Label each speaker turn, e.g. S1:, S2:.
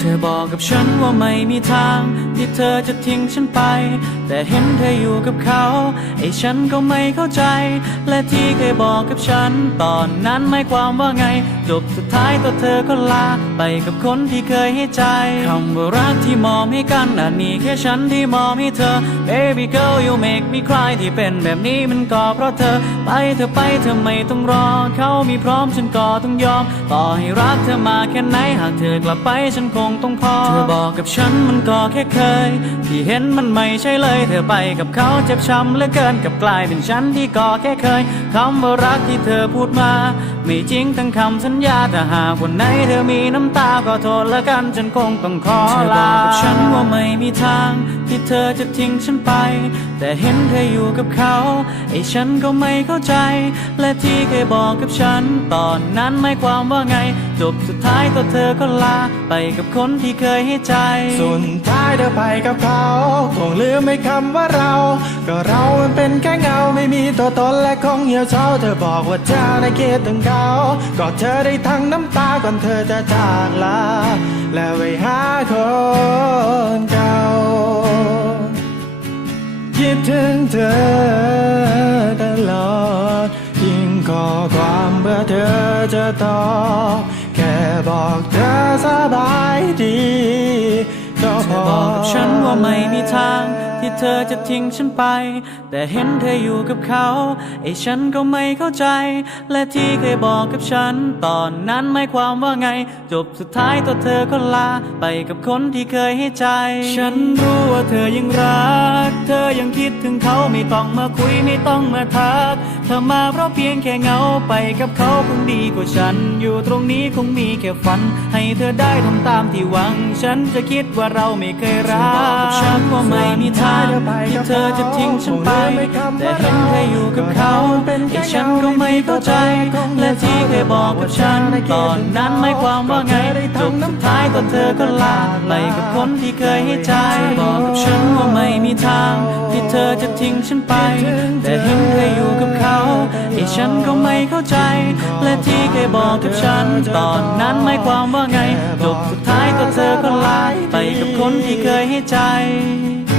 S1: ธอบอกกับฉันว่าไม่มีทาง ที่เธอจะทิ้งฉันไป แต่เห็นเธออยู่กับเขา ไอ้ฉันก็ไม่เข้าใจ และที่เคยบอกกับฉัน ตอนนั้นหมายความว่าไง จบเธ ท้ายตัวเธอก็ลา ไปกับคนที่เคยให้ใจคำว่ารักที่มอบให้กันอาจมีแค่ฉันที่มอบให้เธอ Baby girl you make me cry ที่เป็นแบบนี้มันก็เพราะเธอ ไปเธอไปเธอไม่ต้องรอ เขามีพร้อมฉันก็ต้องยอม ต่อให้รักเธอมาแค่ไหนหากเธอกลับไปฉันคงต้องพอเธอบอกกับฉันมันก็แค่เคย ที่เห็นมันไม่ใช่เลย เธอไปกับเขาเจ็บช้ำเหลือเกินกับกลายเป็นฉันที่ก็แค่เคยคำว่ารักที่เธอพูดมา ไม่จริงทั้งคำสัญญาถ้าหากวันไหนเธอมีน้ำตาก็โทษละกันฉันคงต้องขอลาเธอบอกกับฉันว่าไม่มีทางที่เธอจะทิ้งฉันไป แต่เห็นเธออยู่กับเขา ไอ้ฉันก็ไม่เข้าใจ และที่เคยบอกกับฉัน ตอนนั้นหมายความว่าไง จบสุดท้ายตัวเธอก็ลา ไปกับคนที่เคยให้ใจ
S2: สุดท้ายเธอไปกับเขาคงลืมไม่คำว่าเรา ก็เรามันเป็นแค่เงาไม่มีตัวตนและคงเหี่ยวเฉาเธอบอกว่าเธอได้คิดถึงเขาก็เธอได้ทั้งน้ำตาก่อนเธอจะจากลา แล้วไปหาคนเก่าคิดถึงเธอตลอด ยิ่งขอความเพื่อเธอจะตอบแค่บอกเธอสบายดี ก็พ
S1: เธอ
S2: อ
S1: บอกกับฉันว่าไม่มีทาง ที่เธอจะทิ้งฉันไป แต่เห็นเธออยู่กับเขา ไอ้ฉันก็ไม่เข้าใจ และที่เคยบอกกับฉัน ตอนนั้นหมายความว่าไง จบสุดท้ายตัวเธอก็ลา ไปกับคนที่เคยให้ใจ ฉันรู้ว่าเธอยังรัก เธอยังคิดถึงเขาไม่ต้องมาคุยไม่ต้องมาทักเธอมาเพราะเพียงแค่เหงาไปกับเขาคงดีกว่าฉัน อยู่ตรงนี้คงมีแค่ฝัน ให้เธอได้ทำตามที่หวัง ฉันจะคิดว่าเราไม่เคยรัก ฉันว่าไม่มีทางที่เธอจะทิ้งฉันไป แต่เห็นเธออยู่กับเขาไอ้ฉันก็ไม่เข้าใจ และที่เคยบอกกับฉัน ตอนนั้นหมายความว่าไงจบสุดท้ายตัวเธอก็ลาไปกับคนที่เคยให้ใจ บอกกับฉันว่าไม่มีทาง ที่เธอจะทิ้งฉันไป แต่เห็นเธออยู่กับเขาไอ้ฉันก็ไม่เข้าใจ และที่เคยบอกกับฉัน ตอนนั้นหมายความว่าไงจบสุดท้ายตัวเธอก็ลาไปกับคนที่เคยให้ใจ me.